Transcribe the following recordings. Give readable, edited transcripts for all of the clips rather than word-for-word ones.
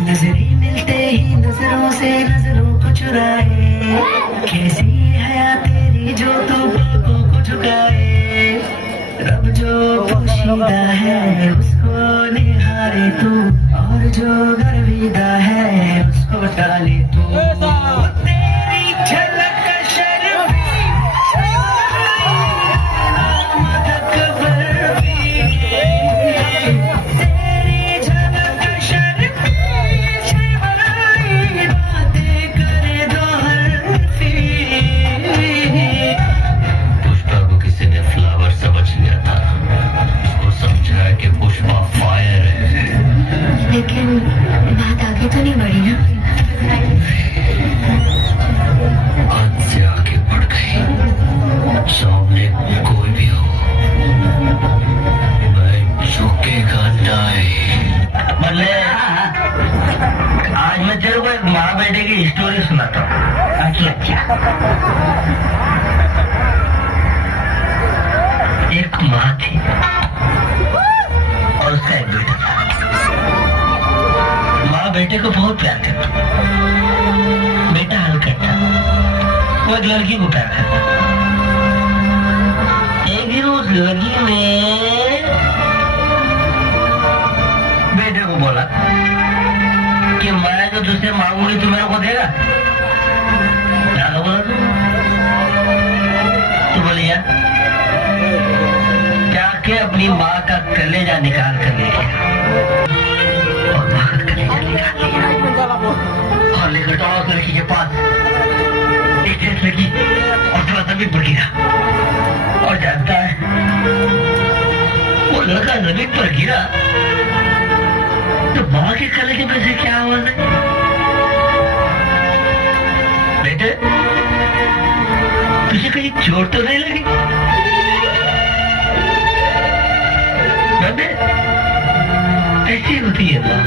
नजरें मिलते ही नजरों से नजरों को चुराए, कैसी है तेरी जो तू पलकों को झुकाए। रब जो पोशीदा है उसको निहारे तू, और जो गर्विदा है उसको डाले तू। तेरी झलक शर्फी मदक बर्फी, तेरी झलक शर्फी छलवाई बातें करे दो हल्फी। पुष्पा को किसी ने फ्लावर समझ लिया था, वो समझा कि पुष्पा फायर है। लेकिन बात आगे तो नहीं बढ़ी ना। हद से आगे बढ़ गई। सामने कोई भी हो, मैं झुकेगा नहीं। मतलब आज मैं तेरे को एक माँ बेटे की स्टोरी सुनाता हूँ। अच्छा, एक माँ थी और उसका एक बेटा था। माँ बेटे को बहुत प्यार करती, बेटा हल्का था, वो एक लड़की को प्यार करता। एक दिन उस लड़की ने बेटे को बोला कि मैं जो तुझसे मांगूंगी तू मेरे को देगा। क्या बोला तू बोलिए जाके अपनी माँ का कलेजा निकाल कर लेके और माँ का कलेजा निकाल लिया और लेकर जाओ उस लड़की के पास। एक ठेस लगी और थोड़ा जमीन पर गिरा और जानता है वो लड़का जमीन पर गिरा तो माँ के कलेजे में से क्या आवाज है? बेटे तुझे कहीं चोट तो नहीं लगी? ऐसी होती है माँ।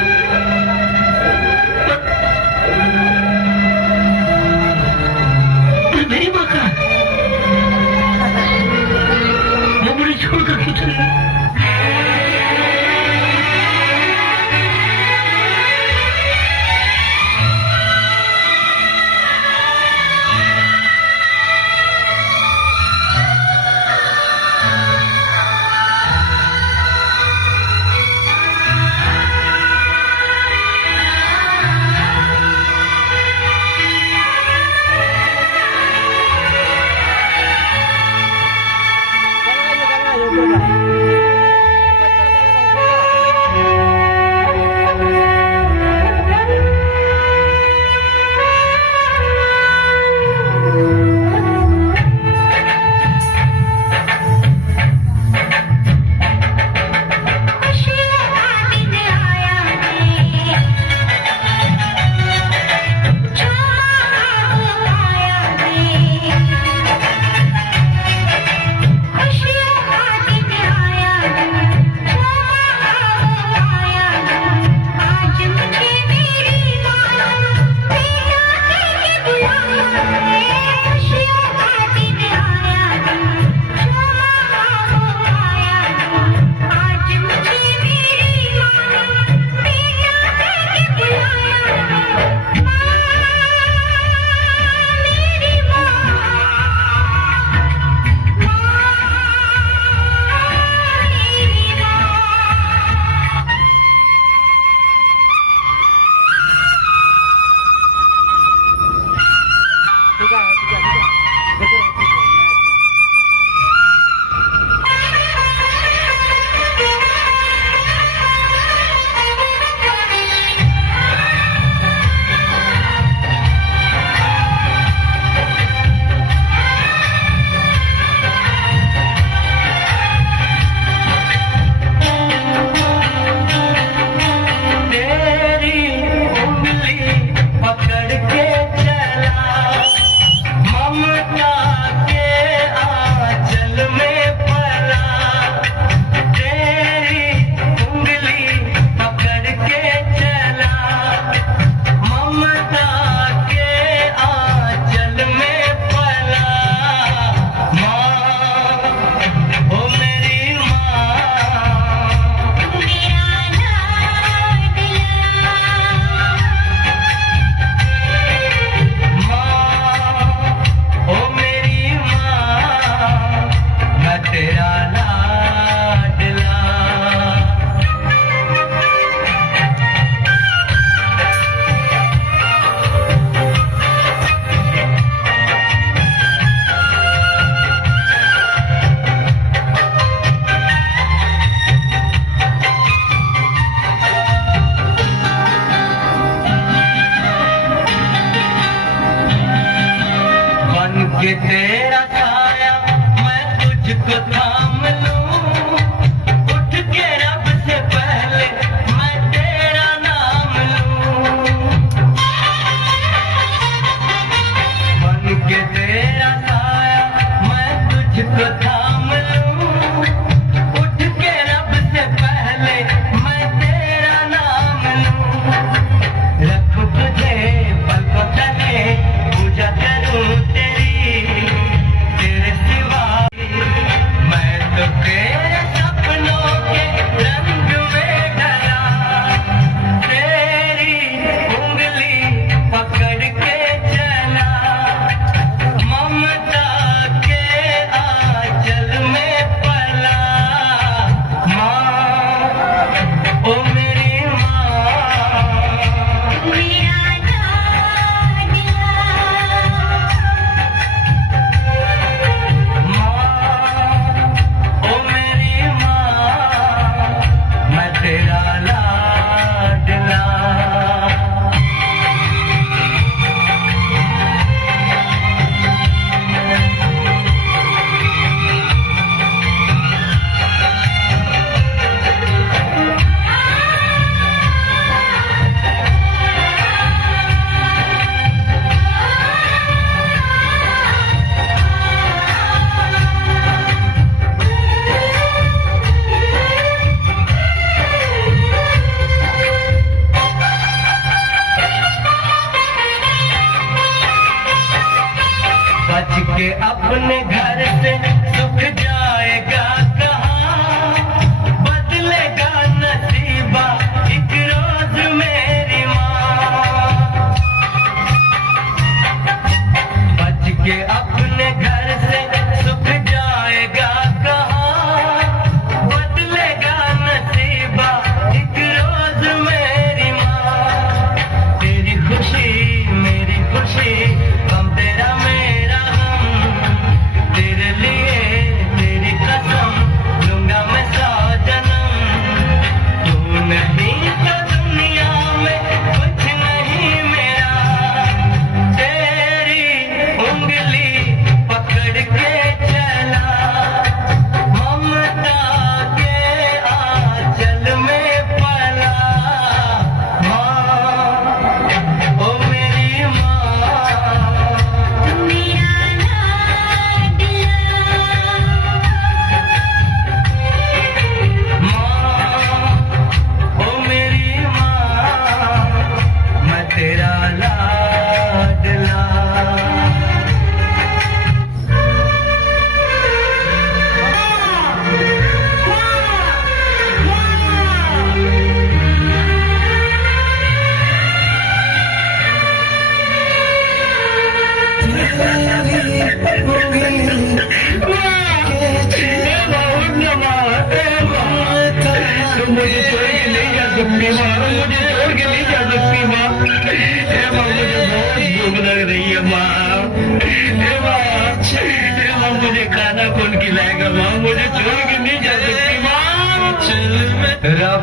पर मेरी माँ कहाँ? वो मुझे छोड़कर क्यों चली गई?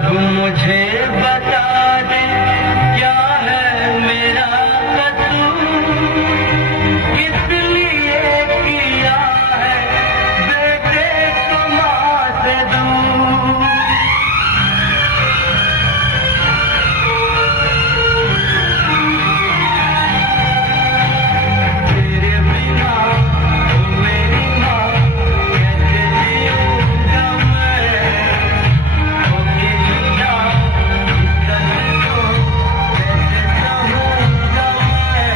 अब मुझे बता दे क्या है मेरा कसूर, किस लिए किया है बेटे को माँ से दूर। तेरे बिना तू मेरी माँ कैसे जीऊंगा मैं, होके जुदा इस दर्द को कैसे सहूंगा मैं।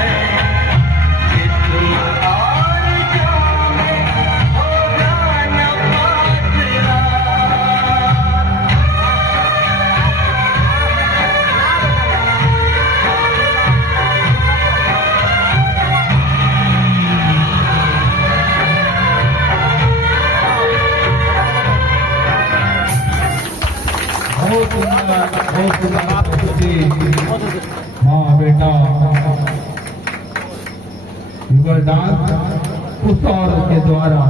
जिस्म और जान में होगा न फासला। बहुत सुंदर हाँ बेटा युगल डांस उस औरत के द्वारा